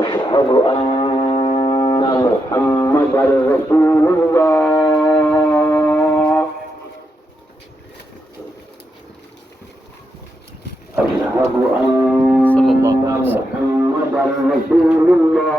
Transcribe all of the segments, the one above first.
أشهد أن محمدا رسول الله أشهد أن محمدا رسول الله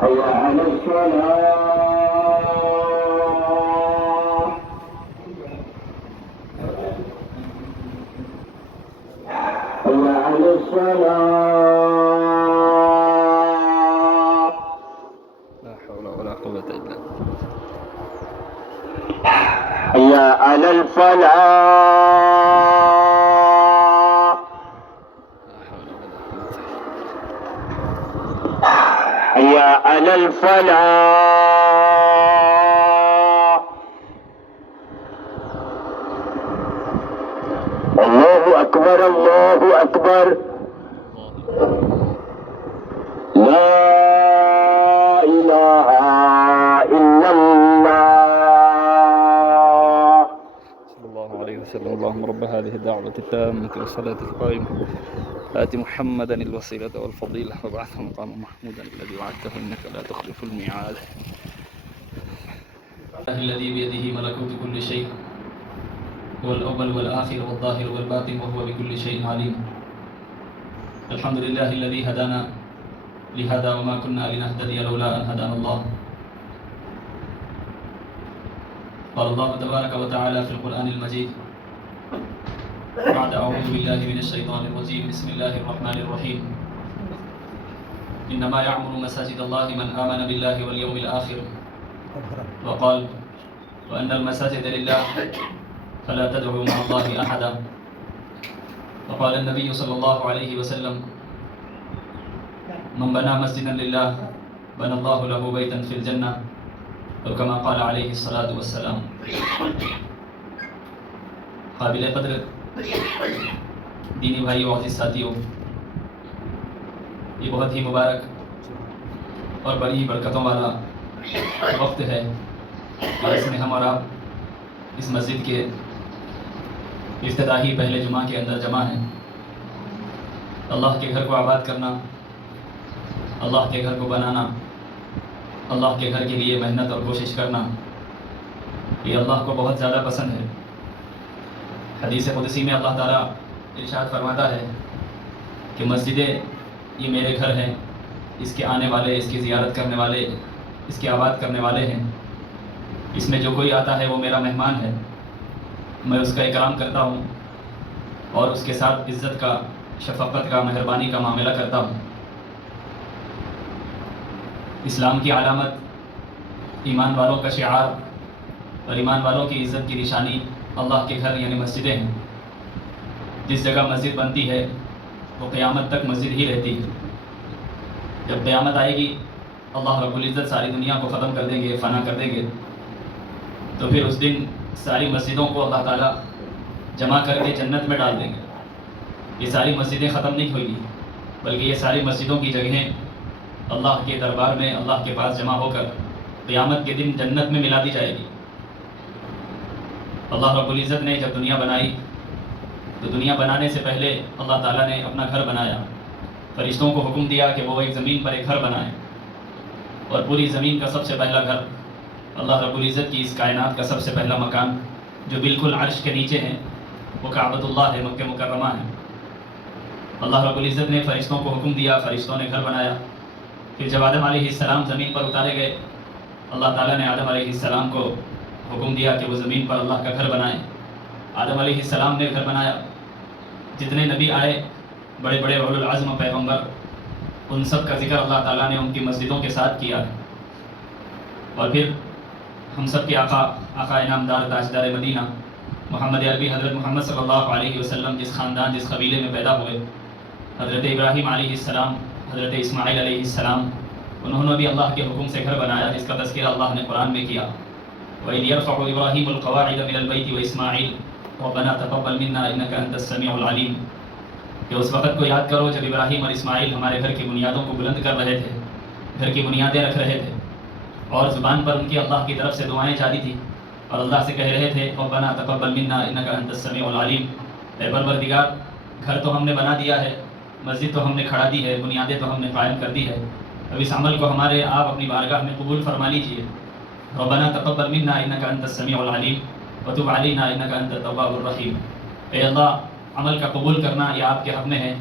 حي على الصلاة حي على الصلاة لا حول ولا قوة إلا بالله. حي على الفلاح لا حول ولا قوة. حي على الفلاح الله أكبر الله أكبر لا إله إلا الله صلى الله عليه وسلم. اللهم رب هذه الدعوة التامة والصلاة القائمة آت محمدا الوسيلة والفضيلة وابعثه مقاما محمودا الذي وعدته إنك لا تخلف الميعاد. الذي بيده ملكوت كل شيء هو الأول والآخر والظاهر والباطن وهو بكل شيء عليم. الحمد لله الذي هدانا لهذا وما كنا لنهتدي لولا أن هدانا الله. قال الله تبارك وتعالى في القرآن المجيد بعد أعوذ بالله من الشيطان الرجيم بسم الله الرحمن الرحيم إنما يعمر مساجد الله من آمن بالله واليوم الآخر وقال وأن المساجد لله فلا تدعوا مع الله أحدا. وقال النبي صلى الله عليه وسلم من بنى مسجدا لله بنى الله له بيتا في الجنة اور كما قال عليه الصلاة والسلام. قابل قدر دینی بھائی اور ساتھیوں، یہ بہت ہی مبارک اور بڑی برکتوں والا وقت ہے اور اس میں ہم اور آپ اس مسجد کے افتتاحی پہلے جمعہ کے اندر جمع ہیں. اللہ کے گھر کو آباد کرنا، اللہ کے گھر کو بنانا، اللہ کے گھر کے لیے محنت اور کوشش کرنا، یہ اللہ کو بہت زیادہ پسند ہے. حدیث قدسی میں اللہ تعالیٰ ارشاد فرماتا ہے کہ مسجدیں یہ میرے گھر ہیں، اس کے آنے والے، اس کی زیارت کرنے والے، اس کی آباد کرنے والے ہیں. اس میں جو کوئی آتا ہے وہ میرا مہمان ہے، میں اس کا اکرام کرتا ہوں اور اس کے ساتھ عزت کا، شفقت کا، مہربانی کا معاملہ کرتا ہوں. اسلام کی علامت، ایمان والوں کا شعار اور ایمان والوں کی عزت کی نشانی اللہ کے گھر یعنی مسجدیں ہیں. جس جگہ مسجد بنتی ہے وہ قیامت تک مسجد ہی رہتی ہے. جب قیامت آئے گی اللہ رب العزت ساری دنیا کو ختم کر دیں گے، فنا کر دیں گے، تو پھر اس دن ساری مسجدوں کو اللہ تعالیٰ جمع کر کے جنت میں ڈال دیں گے. یہ ساری مسجدیں ختم نہیں ہوئی گی، بلکہ یہ ساری مسجدوں کی جگہیں اللہ کے دربار میں اللہ کے پاس جمع ہو کر قیامت کے دن جنت میں ملا دی جائے گی. اللہ رب العزت نے جب دنیا بنائی تو دنیا بنانے سے پہلے اللہ تعالیٰ نے اپنا گھر بنایا. فرشتوں کو حکم دیا کہ وہ ایک زمین پر ایک گھر بنائیں، اور پوری زمین کا سب سے پہلا گھر اللہ رب العزت کی اس کائنات کا سب سے پہلا مکان جو بالکل عرش کے نیچے ہے وہ کعبۃ اللہ ہے، مکہ مکرمہ ہے. اللہ رب العزت نے فرشتوں کو حکم دیا، فرشتوں نے گھر بنایا. پھر جب آدم علیہ السلام زمین پر اتارے گئے، اللہ تعالیٰ نے آدم علیہ السلام کو حکم دیا کہ وہ زمین پر اللہ کا گھر بنائیں. آدم علیہ السلام نے گھر بنایا. جتنے نبی آئے، بڑے بڑے اولو العزم پیغمبر، ان سب کا ذکر اللہ تعالیٰ نے ان کی مسجدوں کے ساتھ کیا ہے. اور پھر ہم سب کے آقا انعامدار تاجدار مدینہ محمد عربی حضرت محمد صلی اللہ علیہ وسلم جس خاندان جس قبیلے میں پیدا ہوئے، حضرت ابراہیم علیہ السلام، حضرت اسماعیل علیہ السلام، انہوں نے بھی اللہ کے حکم سے گھر بنایا جس کا تذکرہ اللہ نے قرآن میں کیا. وَإِذْ يَرْفَعُ إِبْرَاهِيمُ الْقَوَاعِدَ مِنَ الْبَيْتِ وَإِسْمَاعِيلُ رَبَّنَا تَقَبَّلْ مِنَّا إِنَّكَ أَنْتَ السَّمِيعُ الْعَلِيمُ. کہ اس وقت کو یاد کرو جب ابراہیم اور اسماعیل ہمارے گھر کی بنیادوں کو بلند کر رہے تھے، گھر کی بنیادیں رکھ رہے تھے، اور زبان پر ان کی اللہ کی طرف سے دعائیں جاری تھیں، اور اللہ سے کہہ رہے تھے ربنا تقبل منا انک انت السمیع العلیم. اے پروردگار، گھر تو ہم نے بنا دیا ہے، مسجد تو ہم نے کھڑا دی ہے، بنیادیں تو ہم نے قائم کر دی ہے، اب اس عمل کو ہمارے آپ اپنی بارگاہ میں قبول فرما لیجیے. ربنا تقبل منا انک انت السمیع العلیم وتب علینا انک انت التواب الرحیم. اے اللہ، عمل کا قبول کرنا یہ آپ کے حق میں ہے،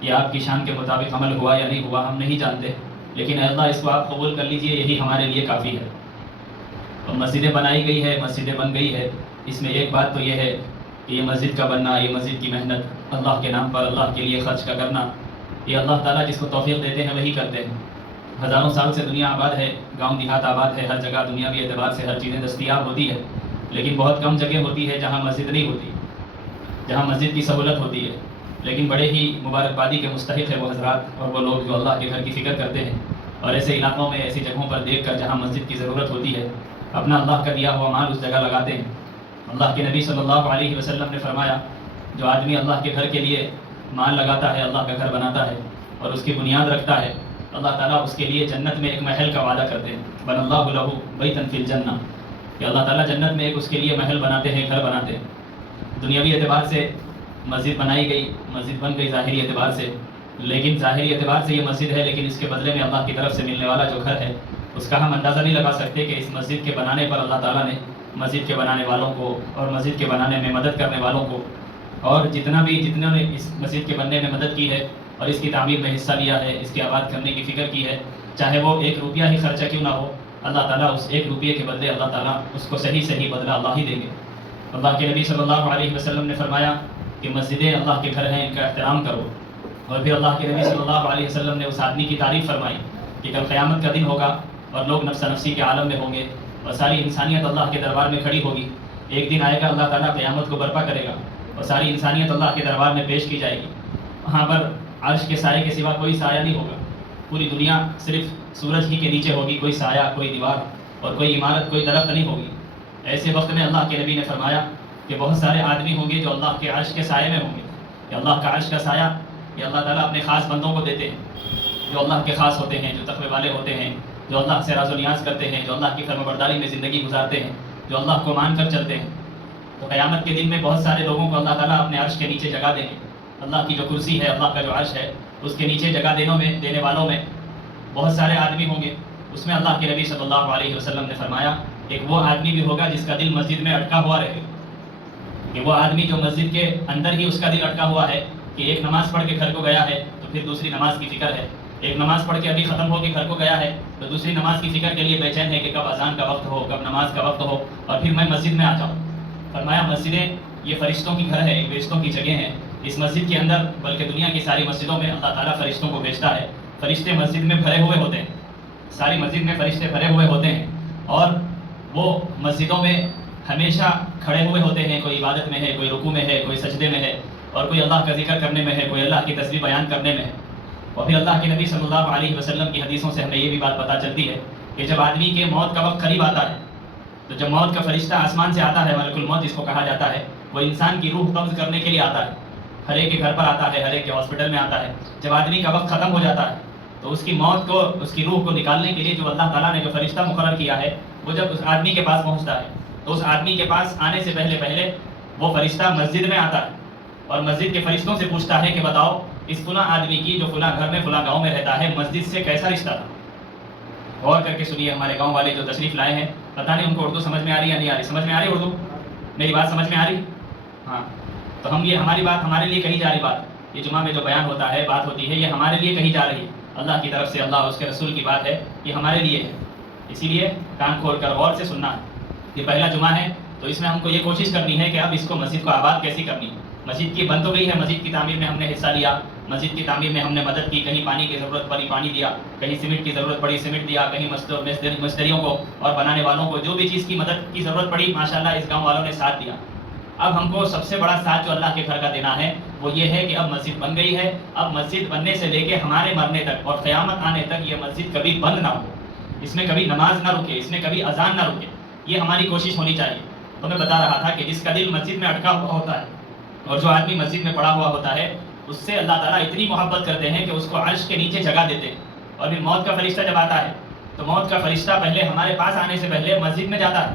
یہ آپ کی شان کے مطابق عمل ہوا یا نہیں ہوا ہم نہیں جانتے، لیکن اے اللہ اس کو آپ قبول کر لیجئے، یہی ہمارے لیے کافی ہے. اور مسجدیں بنائی گئی ہے، مسجدیں بن گئی ہے. اس میں ایک بات تو یہ ہے کہ یہ مسجد کا بننا، یہ مسجد کی محنت، اللہ کے نام پر اللہ کے لیے خرچ کا کرنا، یہ اللہ تعالیٰ جس کو توفیق دیتے ہیں وہی کرتے ہیں. ہزاروں سال سے دنیا آباد ہے، گاؤں دیہات آباد ہے، ہر جگہ دنیاوی اعتبار سے ہر چیزیں دستیاب ہوتی ہے، لیکن بہت کم جگہ ہوتی ہے جہاں مسجد نہیں ہوتی، جہاں مسجد کی سہولت ہوتی ہے. لیکن بڑے ہی مبارکبادی کے مستحق ہے وہ حضرات اور وہ لوگ جو اللہ کے گھر کی فکر کرتے ہیں، اور ایسے علاقوں میں ایسی جگہوں پر دیکھ کر جہاں مسجد کی ضرورت ہوتی ہے اپنا اللہ کا دیا ہوا مال اس جگہ لگاتے ہیں. اللہ کے نبی صلی اللہ علیہ وسلم نے فرمایا جو آدمی اللہ کے گھر کے لیے مال لگاتا ہے، اللہ کا گھر بناتا ہے اور اس کی بنیاد رکھتا ہے، اللہ تعالیٰ اس کے لیے جنت میں ایک محل کا وعدہ کرتے ہیں. بن اللہ لہ بیتا فی الجنہ، کہ اللہ تعالیٰ جنت میں ایک اس کے لیے محل بناتے ہیں، گھر بناتے ہیں. دنیاوی اعتبار سے مسجد بنائی گئی، مسجد بن گئی ظاہری اعتبار سے، لیکن ظاہری اعتبار سے یہ مسجد ہے، لیکن اس کے بدلے میں اللہ کی طرف سے ملنے والا جو گھر ہے اس کا ہم اندازہ نہیں لگا سکتے کہ اس مسجد کے بنانے پر اللہ تعالیٰ نے مسجد کے بنانے والوں کو اور مسجد کے بنانے میں مدد کرنے والوں کو اور جتنوں نے اس مسجد کے بننے میں مدد کی ہے اور اس کی تعمیر میں حصہ لیا ہے، اس کی آباد کرنے کی فکر کی ہے، چاہے وہ 1 روپیہ ہی خرچہ کیوں نہ ہو، اللہ تعالیٰ اس 1 روپیے کے بدلے اللہ تعالیٰ اس کو صحیح بدلہ اللہ ہی دیں گے. اللہ کے نبی صلی اللہ علیہ وسلم نے فرمایا کہ مسجدیں اللہ کے گھر ہیں، ان کا احترام کرو. اور پھر اللہ کے نبی صلی اللہ علیہ وسلم نے اس آدمی کی تعریف فرمائی کہ کل قیامت کا دن ہوگا اور لوگ نفس نفسی کے عالم میں ہوں گے اور ساری انسانیت اللہ کے دربار میں کھڑی ہوگی. ایک دن آئے گا اللہ تعالیٰ قیامت کو برپا کرے گا اور ساری انسانیت اللہ کے دربار میں پیش کی جائے گی. وہاں پر عرش کے سائے کے سوا کوئی سایہ نہیں ہوگا، پوری دنیا صرف سورج ہی کے نیچے ہوگی، کوئی سایہ، کوئی دیوار اور کوئی عمارت، کوئی درخت نہیں ہوگی. ایسے وقت میں اللہ کے نبی نے فرمایا کہ بہت سارے آدمی ہوں گے جو اللہ کے عرش کے سائے میں ہوں گے. کہ اللہ کا عرش کا سایہ یہ اللہ تعالیٰ اپنے خاص بندوں کو دیتے ہیں جو اللہ کے خاص ہوتے ہیں، جو تقوی والے ہوتے ہیں، جو اللہ سے راز و نیاز کرتے ہیں، جو اللہ کی فرمانبرداری میں زندگی گزارتے ہیں، جو اللہ کو مان کر چلتے ہیں. تو قیامت کے دن میں بہت سارے لوگوں کو اللہ تعالیٰ اپنے عرش کے نیچے جگہ دیں گے. اللہ کی جو کرسی ہے، اللہ کا جو عرش ہے، اس کے نیچے جگہ دینے والوں میں بہت سارے آدمی ہوں گے. اس میں اللہ کے نبی صلی اللہ علیہ وسلم نے فرمایا ایک وہ آدمی بھی ہوگا جس کا دل مسجد میں اٹکا ہوا رہے. کہ وہ آدمی جو مسجد کے اندر ہی اس کا دل اٹکا ہوا ہے کہ ایک نماز پڑھ کے گھر کو گیا ہے تو پھر دوسری نماز کی فکر ہے، ایک نماز پڑھ کے ابھی ختم ہو کے گھر کو گیا ہے تو دوسری نماز کی فکر کے لیے بے چین ہے کہ کب اذان کا وقت ہو، کب نماز کا وقت ہو اور پھر میں مسجد میں آ جاؤں. فرمایا مسجدیں یہ فرشتوں کی گھر ہے، فرشتوں کی جگہ ہیں. اس مسجد کے اندر بلکہ دنیا کی ساری مسجدوں میں اللہ تعالیٰ فرشتوں کو بھیجتا ہے. فرشتے مسجد میں بھرے ہوئے ہوتے ہیں، ساری مسجد میں فرشتے بھرے ہوئے ہوتے ہیں اور وہ مسجدوں میں ہمیشہ کھڑے ہوئے ہوتے ہیں. کوئی عبادت میں ہے، کوئی رکوع میں ہے، کوئی سجدے میں ہے اور کوئی اللہ کا ذکر کرنے میں ہے، کوئی اللہ کی تسبیح بیان کرنے میں ہے. اور پھر اللہ کے نبی صلی اللہ علیہ وسلم کی حدیثوں سے ہمیں یہ بھی بات پتہ چلتی ہے کہ جب آدمی کے موت کا وقت قریب آتا ہے تو جب موت کا فرشتہ آسمان سے آتا ہے، ملک الموت جس کو کہا جاتا ہے، وہ انسان کی روح قبض کرنے کے لیے آتا ہے، ہر ایک کے گھر پر آتا ہے، ہر ایک کے ہاسپٹل میں آتا ہے. جب آدمی کا وقت ختم ہو جاتا ہے تو اس کی موت کو، اس کی روح کو نکالنے کے لیے جو اللہ تعالیٰ نے جو فرشتہ مقرر کیا ہے، وہ جب اس آدمی کے پاس پہنچتا ہے تو اس آدمی کے پاس آنے سے پہلے وہ فرشتہ مسجد میں آتا ہے اور مسجد کے فرشتوں سے پوچھتا ہے کہ بتاؤ اس فلاں آدمی کی جو فلاں گھر میں فلاں گاؤں میں رہتا ہے مسجد سے کیسا رشتہ تھا. غور کر کے سنیے، ہمارے گاؤں والے جو تشریف لائے ہیں، پتہ نہیں ان کو اردو سمجھ میں آ رہی یا نہیں آ رہی. سمجھ میں آ رہی اردو؟ میری بات سمجھ میں آ رہی؟ ہاں. تو ہم یہ ہماری بات، ہمارے لیے کہی جا رہی بات، یہ جمعہ میں جو بیان ہوتا ہے، بات ہوتی ہے، یہ ہمارے لیے کہی جا رہی ہے. اللہ کی طرف سے، اللہ اور اس کے رسول کی بات ہے، یہ ہمارے لیے ہے. اسی لیے کان کھول کر غور سے سننا ہے. یہ پہلا جمعہ ہے تو اس میں ہم کو یہ کوشش کرنی ہے کہ اب اس کو مسجد کو آباد کیسی کرنی ہے. مسجد کی بن تو گئی ہے، مسجد کی تعمیر میں ہم نے حصہ لیا، مسجد کی تعمیر میں ہم نے مدد کی، کہیں پانی کی ضرورت پڑی پانی دیا، کہیں سیمنٹ کی ضرورت پڑی سیمنٹ دیا، کہیں مستریوں کو اور بنانے والوں کو جو بھی چیز کی مدد کی ضرورت پڑی ماشاءاللہ اس گاؤں والوں نے ساتھ دیا. اب ہم کو سب سے بڑا ساتھ جو اللہ کے گھر کا دینا ہے وہ یہ ہے کہ اب مسجد بن گئی ہے. اب مسجد بننے سے لے کے ہمارے مرنے تک اور قیامت آنے تک یہ مسجد کبھی بند نہ ہو، اس میں کبھی نماز نہ رکے، اس میں کبھی اذان نہ رکے. یہ ہماری کوشش ہونی چاہیے. تو میں بتا رہا تھا کہ جس کا دل مسجد میں اٹکا ہوا ہوتا ہے اور جو آدمی مسجد میں پڑا ہوا ہوتا ہے اس سے اللہ تعالیٰ اتنی محبت کرتے ہیں کہ اس کو عرش کے نیچے جگہ دیتے ہیں. اور پھر موت کا فرشتہ جب آتا ہے تو موت کا فرشتہ پہلے ہمارے پاس آنے سے پہلے مسجد میں جاتا ہے.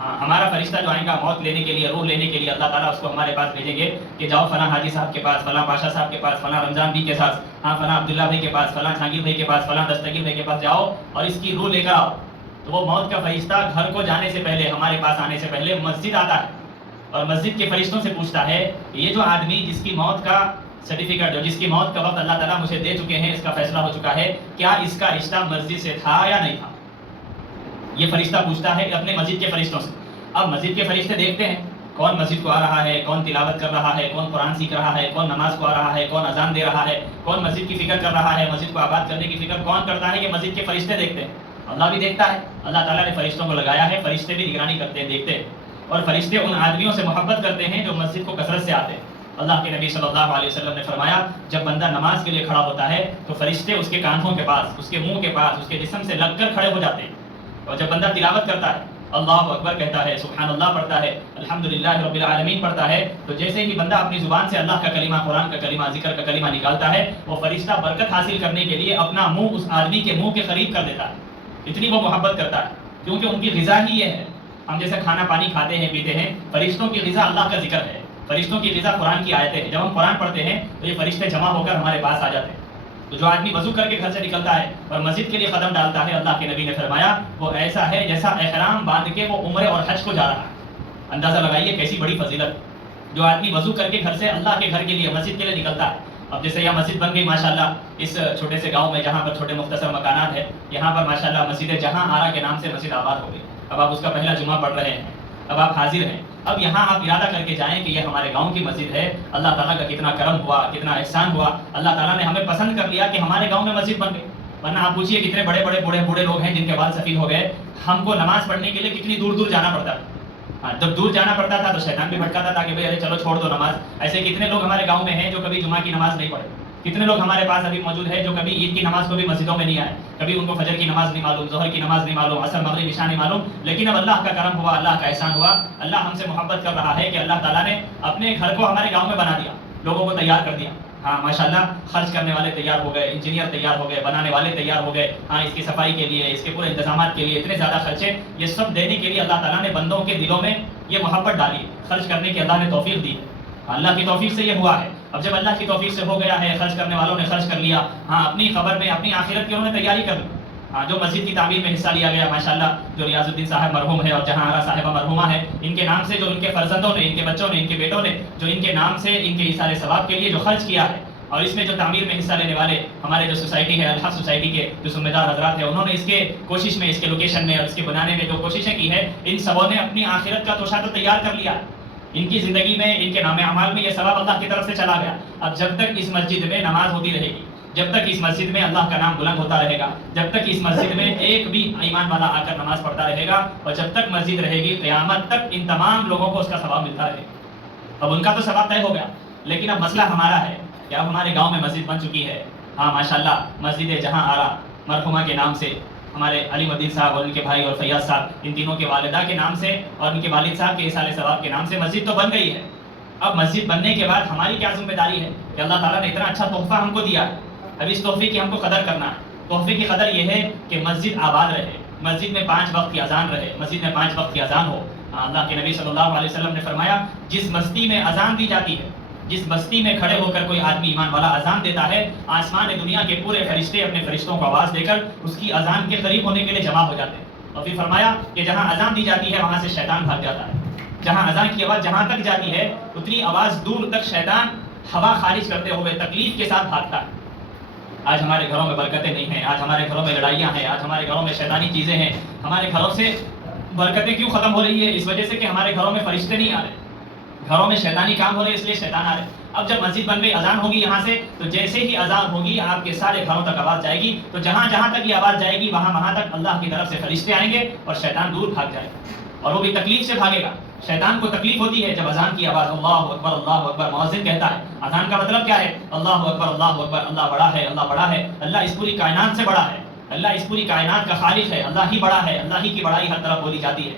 ہاں، ہمارا فرشتہ جو آئے گا موت لینے کے لیے، روح لینے کے لیے، اللہ تعالیٰ اس کو ہمارے پاس بھیجیں گے کہ جاؤ فلاں حاجی صاحب کے پاس، فلاں پاشا صاحب کے پاس، فلاں رمضان بھائی کے ساتھ، ہاں فلاں عبداللہ بھائی کے پاس، فلاں جہانگیر بھائی کے پاس، فلاں دستگیر بھائی کے پاس جاؤ اور اس کی روح لے کر آؤ. تو وہ موت کا فرشتہ گھر کو جانے سے پہلے، ہمارے پاس آنے سے پہلے مسجد آتا ہے اور مسجد کے فرشتوں سے پوچھتا ہے کہ یہ جو آدمی جس کی موت کا سرٹیفکیٹ، جو جس کی موت کا وقت اللہ تعالیٰ مجھے دے چکے ہیں، اس کا فیصلہ ہو چکا ہے، کیا اس کا رشتہ مسجد سے تھا یا نہیں تھا؟ یہ فرشتہ پوچھتا ہے اپنے مسجد کے فرشتوں سے. اب مسجد کے فرشتے دیکھتے ہیں کون مسجد کو آ رہا ہے، کون تلاوت کر رہا ہے، کون قرآن سیکھ رہا ہے، کون نماز کو آ رہا ہے، کون اذان دے رہا ہے، کون مسجد کی فکر کر رہا ہے، مسجد کو آباد کرنے کی فکر کون کرتا ہے. یہ مسجد کے فرشتے دیکھتے ہیں. اللہ بھی دیکھتا ہے، اللہ تعالیٰ نے فرشتوں کو لگایا ہے، فرشتے بھی نگرانی کرتے ہیں، دیکھتے ہیں. اور فرشتے ان آدمیوں سے محبت کرتے ہیں جو مسجد کو کثرت سے آتے ہیں. اللہ کے نبی صلی اللہ علیہ وسلم نے فرمایا جب بندہ نماز کے لیے کھڑا ہوتا ہے تو فرشتے اس کے کانوں کے پاس، اس کے منہ کے پاس، اس کے جسم سے لگ کر کھڑے ہو جاتے ہیں. اور جب بندہ تلاوت کرتا ہے، اللہ اکبر کہتا ہے، سبحان اللہ پڑھتا ہے، الحمدللہ رب العالمین پڑھتا ہے، تو جیسے ہی بندہ اپنی زبان سے اللہ کا کلمہ، قرآن کا کلمہ، ذکر کا کلمہ نکالتا ہے، وہ فرشتہ برکت حاصل کرنے کے لیے اپنا منہ اس آدمی کے منہ کے قریب کر دیتا ہے. اتنی وہ محبت کرتا ہے کیونکہ ان کی غذا ہی یہ ہے. ہم جیسے کھانا پانی کھاتے ہیں، پیتے ہیں، فرشتوں کی غذا اللہ کا ذکر ہے، فرشتوں کی غذا قرآن کی آیتیں ہیں. جب ہم قرآن پڑھتے ہیں تو یہ فرشتے جمع ہو کر ہمارے پاس آ جاتے ہیں. تو جو آدمی وضو کر کے گھر سے نکلتا ہے اور مسجد کے لیے قدم ڈالتا ہے، اللہ کے نبی نے فرمایا وہ ایسا ہے جیسا احرام باندھ کے وہ عمرے اور حج کو جا رہا ہے. اندازہ لگائیے کیسی بڑی فضیلت. جو آدمی وضو کر کے گھر سے اللہ کے گھر کے لیے، مسجد کے لیے نکلتا ہے. اب جیسے یہ مسجد بن گئی ماشاءاللہ اس چھوٹے سے گاؤں میں جہاں پر چھوٹے مختصر مکانات ہیں، یہاں پر ماشاءاللہ مسجد جہاں آرا کے نام سے مسجد آباد ہو گئی. اب آپ اس کا پہلا جمعہ پڑھ رہے ہیں، اب آپ حاضر ہیں. اب یہاں آپ ارادہ کر کے جائیں کہ یہ ہمارے گاؤں کی مسجد ہے. اللہ تعالیٰ کا کتنا کرم ہوا، کتنا احسان ہوا، اللہ تعالیٰ نے ہمیں پسند کر لیا کہ ہمارے گاؤں میں مسجد بن گئی. ورنہ آپ پوچھیے کتنے بڑے بڑے بوڑھے لوگ ہیں جن کے بال سفید ہو گئے، ہم کو نماز پڑھنے کے لیے کتنی دور دور جانا پڑتا ہے. ہاں، جب دور جانا پڑتا تھا تو شیطان بھی بھٹکاتا تھا کہ بھائی ارے چلو چھوڑ دو نماز. ایسے کتنے لوگ ہمارے گاؤں میں ہیں جو کبھی جمعہ کی نماز نہیں پڑھے. کتنے لوگ ہمارے پاس ابھی موجود ہیں جو کبھی عید کی نماز کو بھی مسجدوں میں نہیں آئے، کبھی ان کو فجر کی نماز نہیں معلوم، ظہر کی نماز نہیں معلوم، عصر مغرب عشاء نہیں معلوم. لیکن اب اللہ کا کرم ہوا، اللہ کا احسان ہوا، اللہ ہم سے محبت کر رہا ہے کہ اللہ تعالیٰ نے اپنے گھر کو ہمارے گاؤں میں بنا دیا، لوگوں کو تیار کر دیا. ہاں ماشاءاللہ خرچ کرنے والے تیار ہو گئے، انجینئر تیار ہو گئے، بنانے والے تیار ہو گئے. ہاں، اس کی صفائی کے لیے، اس کے پورے انتظامات کے لیے اتنے زیادہ خرچے، یہ سب دینے کے لیے اللہ تعالیٰ نے بندوں کے دلوں میں یہ محبت ڈالی، خرچ کرنے کی اللہ نے توفیق دی. اللہ کی توفیق سے یہ ہوا ہے. اب جب اللہ کی توفیق سے ہو گیا ہے، خرچ کرنے والوں نے خرچ کر لیا، ہاں اپنی خبر میں اپنی آخرت کی انہوں نے تیاری کر لی. ہاں، جو مسجد کی تعمیر میں حصہ لیا گیا ماشاءاللہ، جو ریاض الدین صاحب مرحوم ہے اور جہاں آرا صاحبہ مرحومہ ہے، ان کے نام سے جو ان کے فرزندوں نے، ان کے بچوں نے، ان کے بیٹوں نے جو ان کے نام سے ان کے ایثار ثواب کے لیے جو خرچ کیا ہے، اور اس میں جو تعمیر میں حصہ لینے والے ہمارے جو سوسائٹی ہے، الحق سوسائٹی کے جو ذمہ دار حضرات ہیں، انہوں نے اس کے کوشش میں، اس کے لوکیشن میں اور اس کے بنانے میں جو کوششیں کی ہے، ان سبوں نے اپنی آخرت کا توشہ تو تیار کر لیا. ان کی زندگی میں، ان کے نام اعمال میں یہ ثواب اللہ کی طرف سے چلا گیا. اب جب تک اس مسجد میں نماز ہوتی رہے گی، جب تک اس مسجد میں اللہ کا نام بلند ہوتا رہے گا، جب تک اس مسجد میں ایک بھی ایمان والا آ کر نماز پڑھتا رہے گا، اور جب تک مسجد رہے گی قیامت تک ان تمام لوگوں کو اس کا ثواب ملتا رہے گا. اب ان کا تو ثواب طے ہو گیا، لیکن اب مسئلہ ہمارا ہے کہ اب ہمارے گاؤں میں مسجد بن چکی ہے. ہاں ماشاءاللہ مسجد جہاں آرا مرحومہ کے نام سے ہمارے علیم الدین صاحب اور ان کے بھائی اور فیاض صاحب، ان تینوں کے والدہ کے نام سے اور ان کے والد صاحب کے اصالِ ثواب کے نام سے مسجد تو بن گئی ہے۔ اب مسجد بننے کے بعد ہماری کیا ذمہ داری ہے کہ اللہ تعالیٰ نے اتنا اچھا تحفہ ہم کو دیا ہے، اب اس تحفے کی ہم کو قدر کرنا ہے۔ تحفے کی قدر یہ ہے کہ مسجد آباد رہے، مسجد میں 5 وقت کی اذان رہے، مسجد میں 5 وقت کی اذان ہو۔ اللہ کے نبی صلی اللہ علیہ وسلم نے فرمایا جس بستی میں اذان دی جاتی ہے، جس بستی میں کھڑے ہو کر کوئی آدمی ایمان والا اذان دیتا ہے، آسمان دنیا کے پورے فرشتے اپنے فرشتوں کو آواز دے کر اس کی اذان کے قریب ہونے کے لیے جمع ہو جاتے ہیں۔ اور پھر فرمایا کہ جہاں اذان دی جاتی ہے وہاں سے شیطان بھاگ جاتا ہے، جہاں اذان کی آواز جہاں تک جاتی ہے اتنی آواز دور تک شیطان ہوا خارج کرتے ہوئے تکلیف کے ساتھ بھاگتا ہے۔ آج ہمارے گھروں میں برکتیں نہیں ہیں، آج ہمارے گھروں میں لڑائیاں ہیں، آج ہمارے گھروں میں شیطانی چیزیں ہیں۔ ہمارے گھروں سے برکتیں کیوں ختم ہو رہی ہے؟ اس وجہ سے کہ ہمارے گھروں میں فرشتے نہیں آ رہے، گھروں میں شیطانی کام ہو رہے، اس لیے شیطان آ رہے۔ اب جب مسجد بن گئی، اذان ہوگی یہاں سے، تو جیسے ہی اذان ہوگی آپ کے سارے گھروں تک آواز جائے گی، تو جہاں جہاں تک یہ آواز جائے گی وہاں تک اللہ کی طرف سے فرشتے آئیں گے اور شیطان دور بھاگ جائے گا، اور وہ بھی تکلیف سے بھاگے گا۔ شیطان کو تکلیف ہوتی ہے جب اذان کی آواز اللہ اکبر اللہ اکبر مؤذن کہتا ہے۔ اذان کا مطلب کیا ہے؟ اللہ اکبر اللہ اکبر، اللہ بڑا ہے، اللہ بڑا ہے، اللہ اس پوری کائنات سے بڑا ہے، اللہ اس پوری کائنات کا خالق ہے، اللہ ہی بڑا ہے، اللہ ہی کی بڑائی ہر طرف بولی جاتی ہے۔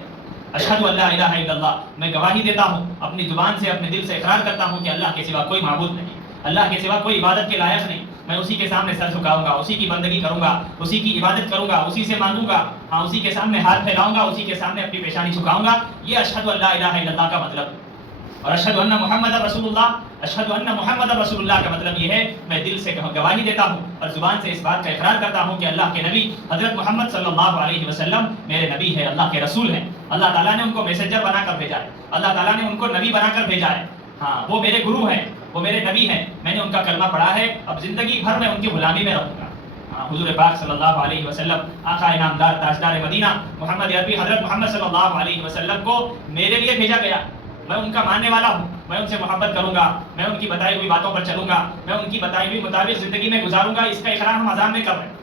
اشہد ان لا الہ الا اللہ، میں گواہی دیتا ہوں، اپنی زبان سے اپنے دل سے اقرار کرتا ہوں کہ اللہ کے سوا کوئی معبود نہیں، اللہ کے سوا کوئی عبادت کے لائق نہیں۔ میں اسی کے سامنے سر جھکاؤں گا، اسی کی بندگی کروں گا، اسی کی عبادت کروں گا، اسی سے مانگوں گا، ہاں اسی کے سامنے ہاتھ پھیلاؤں گا، اسی کے سامنے اپنی پیشانی جھکاؤں گا۔ یہ اشہد ان لا الہ الا اللہ کا مطلب ہے۔ اور اشہد ان محمد رسول اللہ، اشہد ان محمد رسول اللہ کا مطلب یہ ہے میں دل سے گواہی دیتا ہوں اور زبان سے اس بات کا اقرار کرتا ہوں کہ اللہ کے نبی حضرت محمد صلی اللہ علیہ وسلم میرے نبی ہے، اللہ کے رسول ہیں، اللہ تعالیٰ نے ان کو میسنجر بنا کر بھیجا ہے، اللہ تعالیٰ نے ان کو نبی بنا کر بھیجا ہے۔ ہاں وہ میرے گرو ہیں، وہ میرے نبی ہیں، میں نے ان کا کلمہ پڑھا ہے، اب زندگی بھر میں ان کی غلامی میں رہوں گا۔ حضور پاک صلی اللہ علیہ وسلم آقا انعامدار تاجدار مدینہ محمد عربی حضرت محمد صلی اللہ علیہ وسلم کو میرے لیے بھیجا گیا۔ میں ان کا ماننے والا ہوں، میں ان سے محبت کروں گا، میں ان کی بتائی ہوئی باتوں پر چلوں گا، میں ان کی بتائی ہوئی مطابق زندگی میں گزاروں گا۔ اس کا اقرار ہم اذان میں کر رہے ہیں،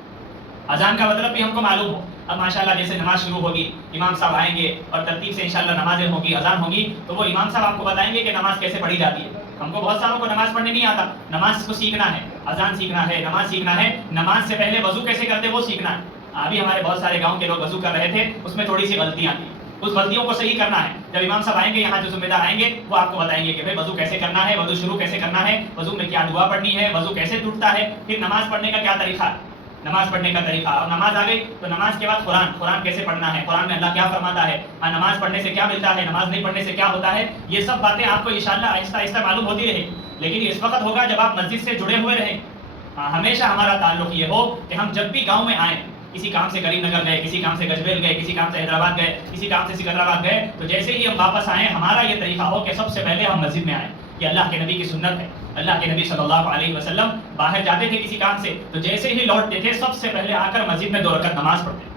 اذان کا مطلب بھی ہم کو معلوم ہو۔ اب ماشاءاللہ جیسے نماز شروع ہوگی، امام صاحب آئیں گے اور ترتیب سے انشاءاللہ نمازیں ہوگی، اذان ہوگی، تو وہ امام صاحب آپ کو بتائیں گے کہ نماز کیسے پڑھی جاتی ہے۔ ہم کو بہت ساروں کو نماز پڑھنے نہیں آتا، نماز کو سیکھنا ہے، اذان سیکھنا ہے، نماز سیکھنا ہے، نماز سے پہلے وضو کیسے کرتے وہ سیکھنا ہے۔ ابھی ہمارے بہت سارے گاؤں کے لوگ وضو کر رہے تھے، اس میں تھوڑی سی غلطیاں تھیں، اس غلطیوں کو صحیح کرنا ہے۔ جب امام صاحب آئیں گے یہاں جو ذمہ دار آئیں گے وہ آپ کو بتائیں گے کہ بھائی وضو کیسے کرنا ہے، وضو شروع کیسے کرنا ہے، وضو میں کیا دعا پڑھنی ہے، وضو کیسے ٹوٹتا ہے، پھر نماز پڑھنے کا کیا طریقہ ہے، نماز پڑھنے کا طریقہ۔ اور نماز آ گئی تو نماز کے بعد قرآن کیسے پڑھنا ہے، قرآن میں اللہ کیا فرماتا ہے، نماز پڑھنے سے کیا ملتا ہے، نماز نہیں پڑھنے سے کیا ہوتا ہے، یہ سب باتیں آپ کو انشاءاللہ آہستہ آہستہ معلوم ہوتی رہے۔ لیکن اس وقت ہوگا جب آپ مسجد سے جڑے ہوئے رہیں۔ ہمیشہ ہمارا تعلق یہ ہو کہ ہم جب بھی گاؤں میں آئیں، کسی کام سے کریم نگر گئے، کسی کام سے گجبیل گئے، کسی کام سے حیدرآباد گئے، کسی کام سے سکندرآباد گئے، تو جیسے ہی ہم واپس آئیں ہمارا یہ طریقہ ہو کہ سب سے پہلے ہم مسجد میں آئیں۔ یہ اللہ کے نبی کی سنت ہے۔ اللہ کے نبی صلی اللہ علیہ وسلم باہر جاتے تھے کسی کام سے تو جیسے ہی لوٹتے تھے سب سے پہلے آ کر مسجد میں 2 رکعت نماز پڑھتے۔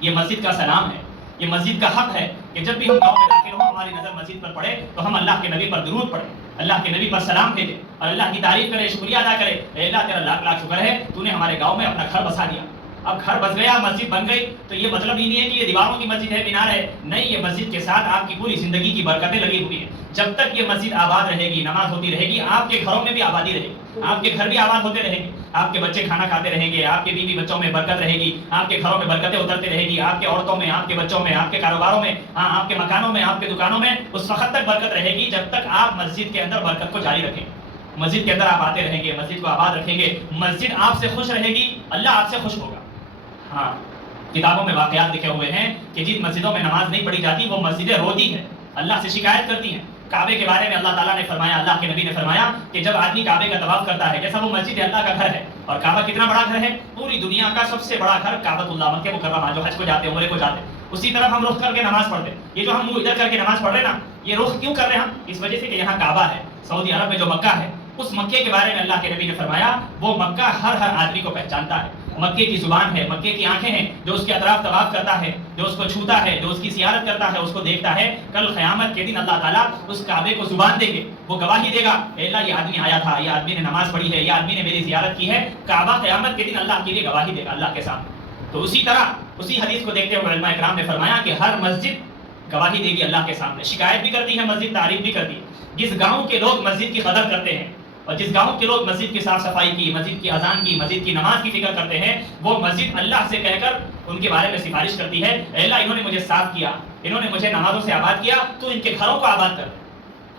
یہ مسجد کا سلام ہے، یہ مسجد کا حق ہے کہ جب بھی ہم گاؤں میں داخل ہوں ہماری نظر مسجد پر پڑے تو ہم اللہ کے نبی پر درود پڑھیں، اللہ کے نبی پر سلام بھیجیں اور اللہ کی تعریف کریں، شکریہ ادا کریں۔ اے اللہ تیرا لاکھ لاکھ شکر ہے تو نے ہمارے گاؤں میں اپنا گھر بسا دیا۔ اب گھر بس گیا، مسجد بن گئی، تو یہ مطلب ہی نہیں ہے کہ یہ دیواروں کی مسجد ہے، مینار ہے، نہیں، یہ مسجد کے ساتھ آپ کی پوری زندگی کی برکتیں لگی ہوئی ہیں۔ جب تک یہ مسجد آباد رہے گی، نماز ہوتی رہے گی، آپ کے گھروں میں بھی آبادی رہے گی، آپ کے گھر بھی آباد ہوتے رہیں گے، آپ کے بچے کھانا کھاتے رہیں گے، آپ کے بیوی بچوں میں برکت رہے گی، آپ کے گھروں میں برکتیں اترتے رہے گی، آپ کے عورتوں میں، آپ کے بچوں میں، آپ کے کاروباروں میں، ہاں آپ کے مکانوں میں، آپ کے دکانوں میں اس وقت تک برکت رہے گی جب تک آپ مسجد کے اندر برکت کو جاری رکھیں، مسجد کے اندر آپ آتے رہیں گے، مسجد کو آباد رکھیں گے، مسجد آپ سے خوش رہے گی، اللہ آپ سے خوش ہوگا۔ ہاں کتابوں میں واقعات لکھے ہوئے ہیں کہ جن مسجدوں میں نماز نہیں پڑھی جاتی وہ مسجدیں روتی ہیں، اللہ سے شکایت کرتی ہیں۔ کعبے کے بارے میں اللہ تعالیٰ نے فرمایا، اللہ کے نبی نے فرمایا کہ جب آدمی کعبے کا طواف کرتا ہے، جیسا وہ مسجد ہے اللہ کا گھر ہے، اور کعبہ کتنا بڑا گھر ہے، پوری دنیا کا سب سے بڑا گھر کعبۃ اللہ مکہ مکرمہ، جو حج کو جاتے ہیں، عمرے کو جاتے ہیں، اسی طرف ہم رخ کر کے نماز پڑھتے ہیں۔ یہ جو ہم منہ ادھر کر کے نماز پڑھ رہے ہیں نا، یہ رخ کیوں کر رہے ہیں ہم؟ اس وجہ سے کہ یہاں کعبہ ہے، سعودی عرب میں جو مکہ ہے، اس مکے کے بارے میں اللہ کے نبی نے فرمایا وہ مکہ ہر آدمی کو پہچانتا ہے، مکے کی زبان ہے، مکے کی آنکھیں ہیں، جو اس کے اطراف طواف کرتا ہے، جو اس کو چھوتا ہے، جو اس کی زیارت کرتا ہے، اس کو دیکھتا ہے، کل قیامت کے دن اللہ تعالیٰ اس کعبے کو زبان دیں گے، وہ گواہی دے گا، اے اللہ یہ آدمی آیا تھا، یہ آدمی نے نماز پڑھی ہے، یہ آدمی نے میری زیارت کی ہے، کعبہ قیامت کے دن اللہ کے لیے گواہی دے گا اللہ کے سامنے۔ تو اسی طرح اسی حدیث کو دیکھتے ہوئے علماء کرام نے فرمایا کہ ہر مسجد گواہی دے گی اللہ کے سامنے، شکایت بھی کرتی ہے مسجد، تعریف بھی کرتی ہے۔ جس گاؤں کے لوگ مسجد کی قدر کرتے ہیں اور جس گاؤں کے لوگ مسجد کی صاف صفائی کی، مسجد کی اذان کی، مسجد کی نماز کی فکر کرتے ہیں، وہ مسجد اللہ سے کہہ کر ان کے بارے میں سفارش کرتی ہے، اے اللہ انہوں نے مجھے صاف کیا، انہوں نے مجھے نمازوں سے آباد کیا، تو ان کے گھروں کو آباد کر،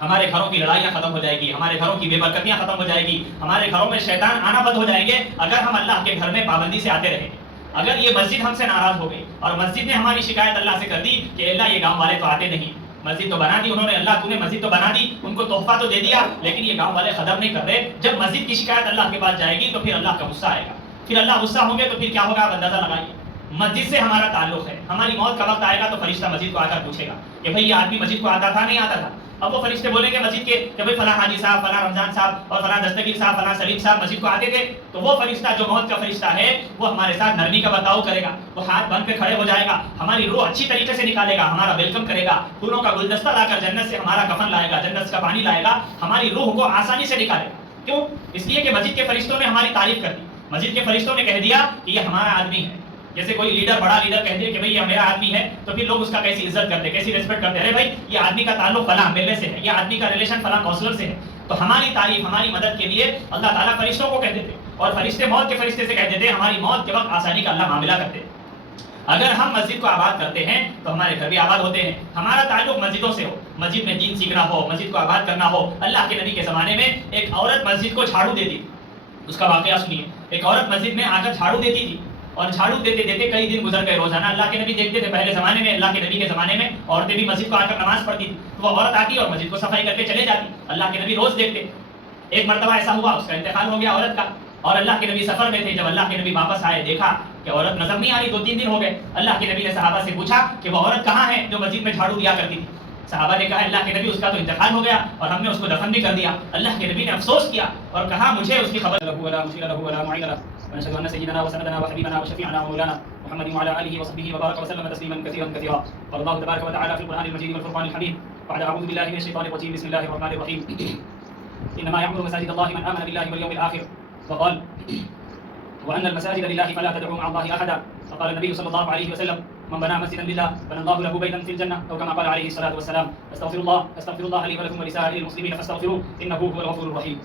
ہمارے گھروں کی لڑائیاں ختم ہو جائے گی، ہمارے گھروں کی بے برکتیاں ختم ہو جائے گی، ہمارے گھروں میں شیطان آنا بند ہو جائیں گے اگر ہم اللہ کے گھر میں پابندی سے آتے رہیں۔ اگر یہ مسجد ہم سے ناراض ہو گئی اور مسجد نے ہماری شکایت اللہ سے کر دی کہ اللہ یہ گاؤں والے تو آتے نہیں، مسجد تو بنا دی انہوں نے، اللہ تو نے مسجد تو بنا دی، ان کو تحفہ تو دے دیا، لیکن یہ گاؤں والے قدر نہیں کر رہے، جب مسجد کی شکایت اللہ کے پاس جائے گی تو پھر اللہ کا غصہ آئے گا، پھر اللہ غصہ ہوں گے تو پھر کیا ہوگا آپ اندازہ لگائیے۔ مسجد سے ہمارا تعلق ہے، ہماری موت کا وقت آئے گا تو فرشتہ مسجد کو آ کر پوچھے گا کہ بھائی یہ آدمی مسجد کو آتا تھا نہیں آتا تھا، اب وہ فرشتے بولیں گے مسجد کے کہ بھائی فلاں حاجی صاحب، فلاں رمضان صاحب اور فلاں دستگیر صاحب، فلاں سلیم صاحب مسجد کو آتے تھے، تو وہ فرشتہ جو موت کا فرشتہ ہے وہ ہمارے ساتھ نرمی کا برتاؤ کرے گا، وہ ہاتھ بن کے کھڑے ہو جائے گا، ہماری روح اچھی طریقے سے نکالے گا، ہمارا ویلکم کرے گا، پھولوں کا گلدستہ لا کر جنت سے ہمارا کفن لائے گا، جنت کا پانی لائے گا، ہماری روح کو آسانی سے نکالے گا۔ کیوں؟ اس لیے کہ مسجد کے فرشتوں نے ہماری تعریف کر دی، مسجد کے فرشتوں نے کہہ دیا کہ یہ ہمارا آدمی ہے۔ جیسے کوئی لیڈر، بڑا لیڈر کہہ دے کہ بھائی یہ میرا آدمی ہے، تو پھر لوگ اس کا کیسی عزت کرتے، کیسی ریسپیکٹ کرتے، ارے بھائی یہ آدمی کا تعلق فلاں ایم سے ہے، یہ آدمی کا ریلیشن فلاں کونسلر سے ہے۔ تو ہماری تعریف، ہماری مدد کے لیے اللہ تعالیٰ فرشتوں کو کہہ دیتے، اور فرشتے موت کے فرشتے سے کہہ دیتے ہماری موت کے وقت آسانی کا اللہ معاملہ کرتے۔ اگر ہم مسجد کو آباد کرتے ہیں تو ہمارے گھر بھی آباد ہوتے ہیں، ہمارا تعلق مسجدوں سے ہو، مسجد میں دین سیکھنا ہو، مسجد کو آباد کرنا ہو۔ اللہ کے نبی کے زمانے میں ایک عورت مسجد کو جھاڑو دیتی تھی، اس کا واقعہ سنیے۔ ایک عورت مسجد میں آ کر جھاڑو دیتی تھی، اور جھاڑو دیتے دیتے کئی دن گزر گئے، روزانہ اللہ کے نبی دیکھتے تھے، پہلے زمانے میں اللہ کے نبی کے زمانے میں عورتیں بھی مسجد کو آ کر نماز پڑھتی تھی، تو وہ عورت آتی اور مسجد کو صفائی کر کے چلے جاتی، اللہ کے نبی روز دیکھتے۔ ایک مرتبہ ایسا ہوا اس کا انتقال ہو گیا عورت کا، اور اللہ کے نبی سفر میں تھے، جب اللہ کے نبی واپس آئے دیکھا کہ عورت نظر نہیں آ رہی، 2-3 دن ہو گئے۔ اللہ کے نبی نے صحابہ سے پوچھا کہ وہ عورت کہاں ہے جو مسجد میں جھاڑو دیا کرتی تھی؟ صحابہ نے کہا اللہ کے نبی اس کا تو انتقال ہو گیا اور ہم نے اس کو دفن بھی کر دیا۔ اللہ کے نبی نے افسوس کیا اور کہا مجھے اس کی خبر له ولا مشير له ولا معين له، ونشهد ان سيدنا وسندنا وحبيبنا وشفيعنا ومولانا محمد وعلى اله وصحبه وبارك وسلم تسليما كثيرا كثيرا. قال الله تبارك وتعالى في القرآن المجيد والفرقان الحميد بعد اعوذ بالله من الشيطان الرجيم بسم الله الرحمن الرحيم انما يعمر مساجد الله من امن بالله واليوم الاخر وقال وان المساجد لله فلا تدعوا مع الله احدا. فقال النبي صلى الله عليه وسلم من بنى مسجدا لله بنى الله له بيتا في الجنه او كما قال عليه الصلاه والسلام. استغفر الله لي ولكم ولسائر المسلمين فاستغفروه انه هو الغفور الرحيم.